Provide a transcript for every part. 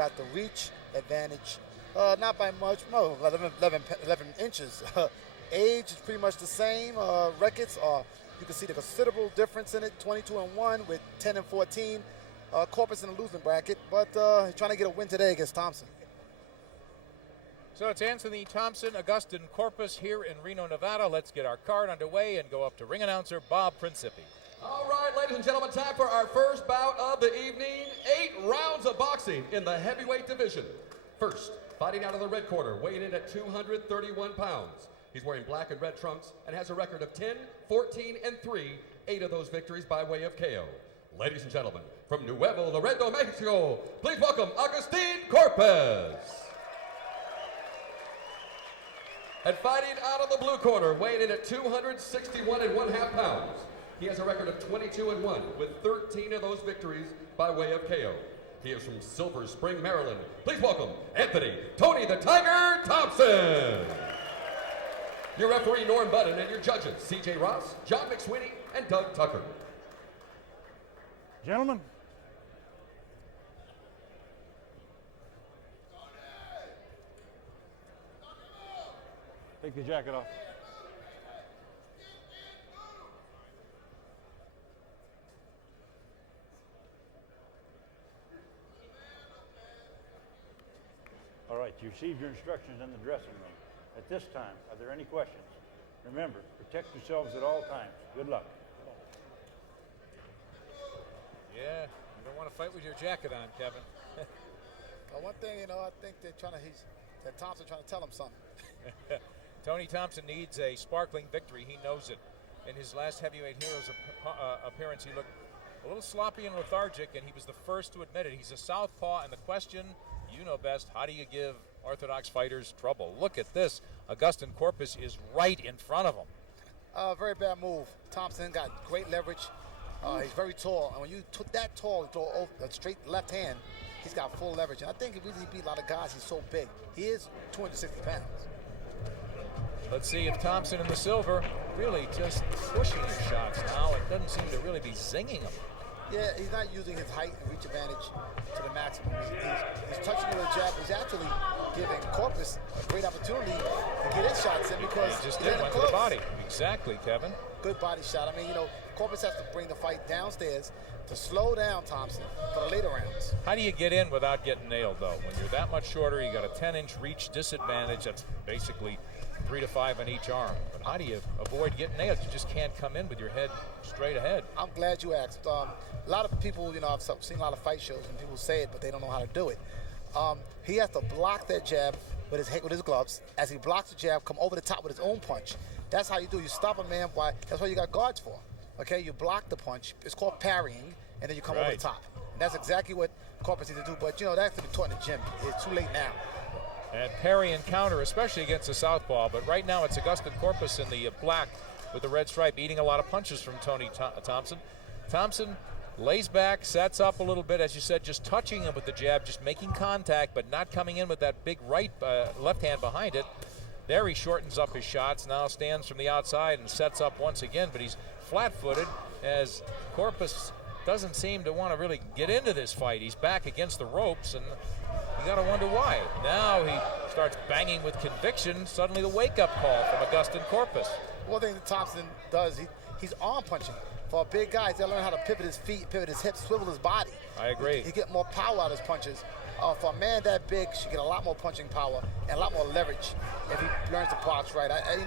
got the reach advantage, not by much, no, 11 inches. Age is pretty much the same. Records are, you can see the considerable difference in it, 22-1 with 10-14. Corpus in the losing bracket, but trying to get a win today against Thompson. So it's Anthony Thompson, Agustin Corpus here in Reno, Nevada. Let's get our card underway and go up to ring announcer Bob Principi. All right, ladies and gentlemen, time for our first bout of the evening. 8 rounds of boxing in the heavyweight division. First, fighting out of the red corner, weighing in at 231 pounds. He's wearing black and red trunks and has a record of 10, 14, and 3, 8 of those victories by way of KO. Ladies and gentlemen, from Nuevo Laredo, Mexico, please welcome Agustin Corpus. And fighting out of the blue corner, weighing in at 261.5 pounds. He has a record of 22-1 with 13 of those victories by way of KO. He is from Silver Spring, Maryland. Please welcome Anthony "Tony the Tiger" Thompson. Your referee, Norm Budden, and your judges, C.J. Ross, John McSweeney, and Doug Tucker. Gentlemen. Take the jacket off. All right, you received your instructions in the dressing room. At this time, are there any questions? Remember, protect yourselves at all times. Good luck. Yeah, you don't want to fight with your jacket on, Kevin. Well, one thing, I think that Thompson trying to tell him something. Tony Thompson needs a sparkling victory. He knows it. In his last Heavyweight Heroes appearance, he looked a little sloppy and lethargic, and he was the first to admit it. He's a southpaw, and the question, you know best, how do you give orthodox fighters trouble? Look at this. Agustin Corpus is right in front of him. Very bad move. Thompson got great leverage. He's very tall, and when you took that tall, throw a straight left hand, he's got full leverage. And I think if he beat a lot of guys, he's so big. He is 260 pounds. Let's see if Thompson in the silver really just pushing his shots now. It doesn't seem to really be zinging them. Yeah, he's not using his height and reach advantage to the maximum. He's touching with a jab. He's actually giving Corpus a great opportunity to get his shots in because he just went to the body. Exactly, Kevin. Good body shot. I mean, Corpus has to bring the fight downstairs to slow down Thompson for the later rounds. How do you get in without getting nailed, though? When you're that much shorter, you got a 10-inch reach disadvantage. That's basically 3 to 5 on each arm. But how do you avoid getting nailed? You just can't come in with your head straight ahead. I'm glad you asked. A lot of people, I've seen a lot of fight shows and people say it, but they don't know how to do it. He has to block that jab with his gloves. As he blocks the jab, come over the top with his own punch. That's how you do. You stop a man. That's what you got guards for. Okay, you block the punch. It's called parrying, and then you come over the top. And that's exactly what Corpus needs to do. But that has to be taught in the gym. It's too late now. And parry and counter, especially against the southpaw. But right now it's Agustin Corpus in the black with the red stripe, eating a lot of punches from Tony Thompson. Thompson lays back, sets up a little bit, as you said, just touching him with the jab, just making contact, but not coming in with that big left hand behind it. There he shortens up his shots, now stands from the outside and sets up once again, but he's flat-footed as Corpus doesn't seem to want to really get into this fight. He's back against the ropes, and you got to wonder why. Now he starts banging with conviction. Suddenly the wake-up call from Agustin Corpus. One thing that Thompson does, he's arm punching. For a big guy, he's got to learn how to pivot his feet, pivot his hips, swivel his body. I agree. He get more power out of his punches. For a man that big, should get a lot more punching power and a lot more leverage if he learns the parts right. You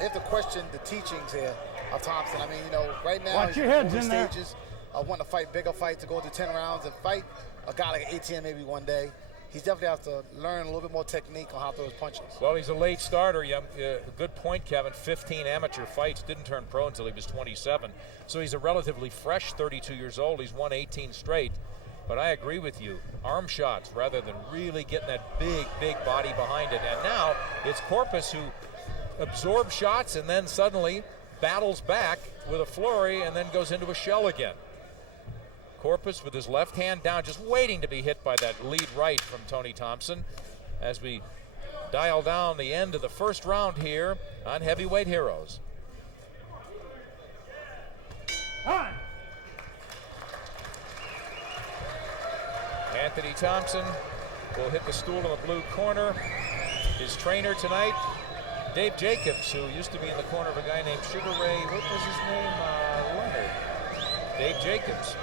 have to question the teachings here of Thompson. I mean, right now Watch your heads he's in there. stages. Wanting to fight bigger fights, to go to 10 rounds and fight a guy like ATN maybe one day. He's definitely has to learn a little bit more technique on how to throw his punches. Well, he's a late starter. Good point, Kevin. 15 amateur fights, didn't turn pro until he was 27. So he's a relatively fresh 32 years old. He's won 18 straight. But I agree with you. Arm shots rather than really getting that big body behind it. And now it's Corpus who absorbs shots and then suddenly battles back with a flurry and then goes into a shell again. Corpus with his left hand down, just waiting to be hit by that lead right from Tony Thompson as we dial down the end of the first round here on Heavyweight Heroes. Hi. Anthony Thompson will hit the stool in the blue corner. His trainer tonight, Dave Jacobs, who used to be in the corner of a guy named Sugar Ray, what was his name? Leonard. Dave Jacobs.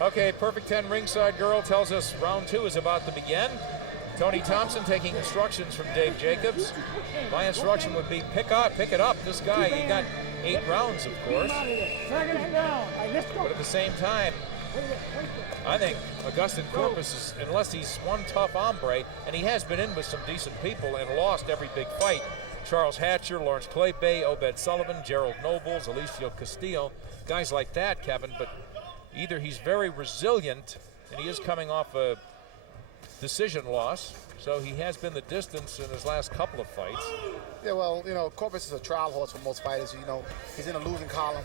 Okay, Perfect 10 ringside girl tells us round 2 is about to begin. Tony Thompson taking instructions from Dave Jacobs. My instruction would be pick it up. This guy, he got 8 rounds, of course. But at the same time, I think Agustin Corpus is, unless he's one tough hombre, and he has been in with some decent people and lost every big fight. Charles Hatcher, Lawrence Clay-Bay, Obed Sullivan, Gerald Nobles, Alicio Castillo, guys like that, Kevin, but either he's very resilient, and he is coming off a decision loss, so he has been the distance in his last couple of fights. Yeah, well, you know, Corpus is a trial horse for most fighters. You know, he's in a losing column.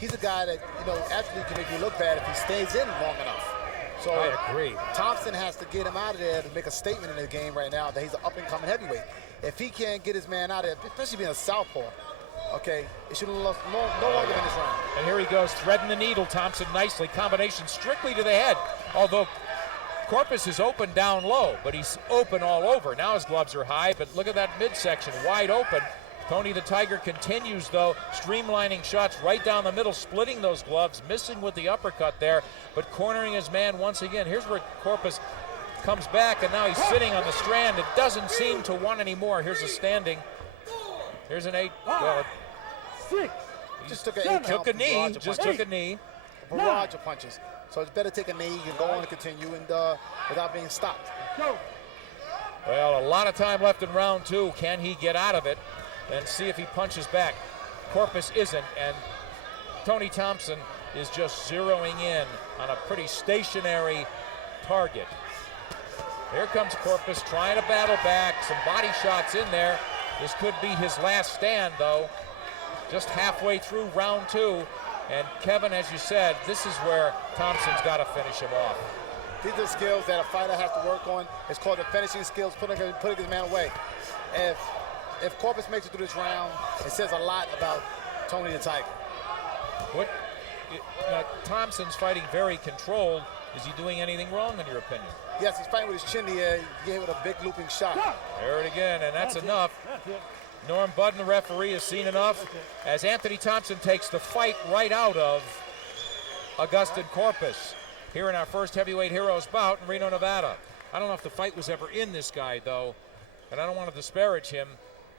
He's a guy that, you know, actually can make you look bad if he stays in long enough. So I agree. Thompson has to get him out of there to make a statement in the game right now that he's an up-and-coming heavyweight. If he can't get his man out of there, especially being a southpaw, okay, it should have lost no longer than this round. And here he goes, threading the needle. Thompson nicely, combination strictly to the head. Although Corpus is open down low, but he's open all over. Now his gloves are high, but look at that midsection, wide open. Tony the Tiger continues, though, streamlining shots right down the middle, splitting those gloves, missing with the uppercut there, but cornering his man once again. Here's where Corpus comes back, and now he's sitting on the strand. It doesn't seem to want any more. Here's a standing. Here's an 8. Well, Just took an 8 count. took a knee. Just took a knee. A barrage of punches. So it's better take a knee and go on and continue and without being stopped. Well, a lot of time left in round 2. Can he get out of it and see if he punches back? Corpus isn't, and Tony Thompson is just zeroing in on a pretty stationary target. Here comes Corpus trying to battle back. Some body shots in there. This could be his last stand, though. Just halfway through round 2. And Kevin, as you said, this is where Thompson's got to finish him off. These are skills that a fighter has to work on. It's called the finishing skills, putting his man away. If Corpus makes it through this round, it says a lot about Tony the Tiger. Thompson's fighting very controlled. Is he doing anything wrong, in your opinion? Yes, he's fighting with his chin here. He gave it a big looping shot. There it again, and that's enough. Norm Budden, the referee, has seen enough as Anthony Thompson takes the fight right out of Agustin Corpus here in our first Heavyweight Heroes bout in Reno, Nevada. I don't know if the fight was ever in this guy, though, and I don't want to disparage him.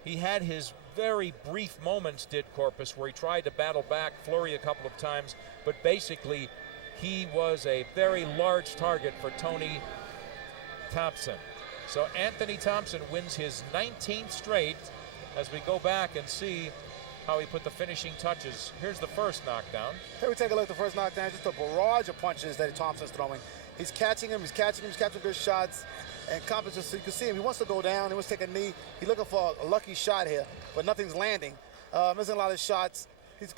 He had his very brief moments, did Corpus, where he tried to battle back, flurry a couple of times, but basically he was a very large target for Tony Thompson. So Anthony Thompson wins his 19th straight. As we go back and see how he put the finishing touches. Here's the first knockdown. Here we take a look at the first knockdown. Just a barrage of punches that Thompson's throwing. He's catching good shots. And Corpus, just so you can see him, he wants to go down, he wants to take a knee. He's looking for a lucky shot here, but nothing's landing. Missing a lot of shots. He's,